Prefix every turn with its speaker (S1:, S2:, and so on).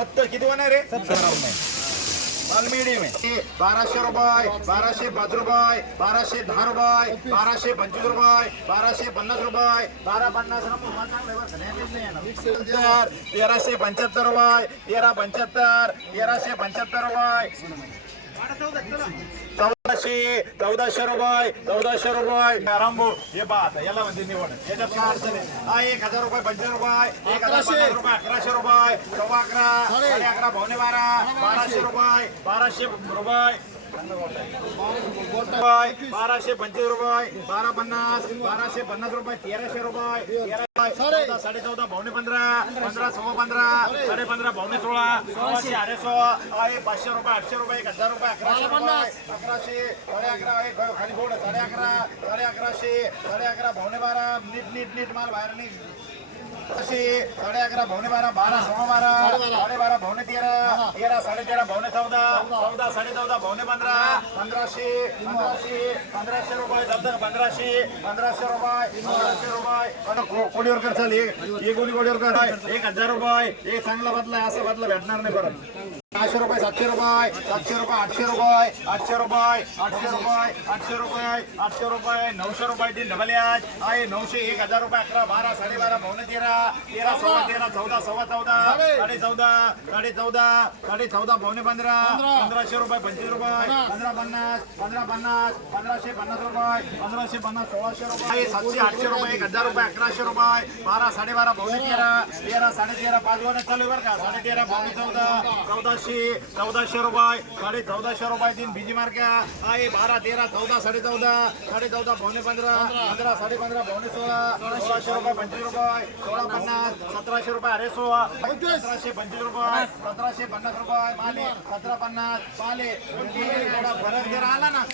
S1: सत्तर किती होणार रे सत्तर. माल मीडियम आहे. बाराशे रुपये बाराशे पाच रुपये बाराशे दहा रुपये बाराशे पंचवीस रुपये बाराशे पन्नास रुपये. बारा पन्नास रुपये तेराशे पंच्याहत्तर रुपये तेरा पंच्याहत्तर तेराशे पंच्याहत्तर रुपये. चौदाशे रुपये चौदाशे रुपये. रामभो हे पहा आता याला म्हणजे निवड. याच्यात काय अडचण आहे? हा एक हजार रुपये पंचवीस रुपये एक हजार पन्नास रुपये अकराशे रुपये सव्वा अकरा साडे अकरा पावणे बारा बाराशे रुपये बाराशे रुपये. बाराशे पंचवीस रुपये बारा पन्नास बाराशे पन्नास रुपये तेराशे रुपये तेरा चौदा साडे चौदा पावणे पंधरा पंधरा सव्वा पंधरा साडे पंधरा पावणे सोळा सोळाशे अरे सोळा आहे पाचशे रुपये आठशे रुपये एक हजार रुपये अकराशे रुपये अकराशे साडे अकरा आहे खाली बोर्ड साडे अकरा साडे अकराशे साडे अकरा पावणे बारा नीट नीट नीट माल बाहेर निघ अशी साडे अकरा पावणे बारा बारा सव्वा बारा साडे बारा पावणे तेरा तेरा साडे तेरा पावणे चौदा. चौदा साडे चौदा पावणे पंधरा. पंधराशे पंधराशे पंधराशे रुपये चौदा पंधराशे पंधराशे रुपये पंधराशे रुपये. आता को- कोडीवर कर चाल एक कोणी कोडीवर कर एक हजार रुपये. एक चांगला बदला असं बदला भेटणार नाही परत. सहाशे रुपये सातशे रुपये सातशे रुपये आठशे रुपये आठशे रुपये आठशे रुपये आठशे रुपये आठशे रुपये नऊशे रुपये तीन डबल याच. आहे नऊशे एक हजार रुपये अकरा बारा साडेबारा पावणे तेरा तेरा सव्वा तेरा चौदा सव्वा चौदा साडे चौदा साडे चौदा साडे चौदा पावणे पंधरा पंधराशे रुपये पंचवीस रुपये पंधरा पन्नास पंधरा पन्नास पंधराशे पन्नास रुपये पंधराशे पन्नास सोळाशे रुपये सातशे आठशे रुपये एक हजार रुपये अकराशे रुपये बारा साडेबारा पावणे तेरा तेरा साडे तेरा पाच वर चालू बरं का? साडे तेरा पावणे चौदा चौदाशे चौदाशे रुपये साडे चौदाशे रुपये तीन बीजी मार्क्या आहे बारा तेरा चौदा साडे चौदा साडे चौदा पावणे पंधरा पंधरा साडे पंधरा पावणे सोळा सोळाशे रुपये पंचवीस रुपये सोळा पन्नास सतराशे रुपये अरे सोळा सतराशे पंचवीस रुपये सतराशे पन्नास रुपये माले सतरा पन्नास पाले फरक जर आला ना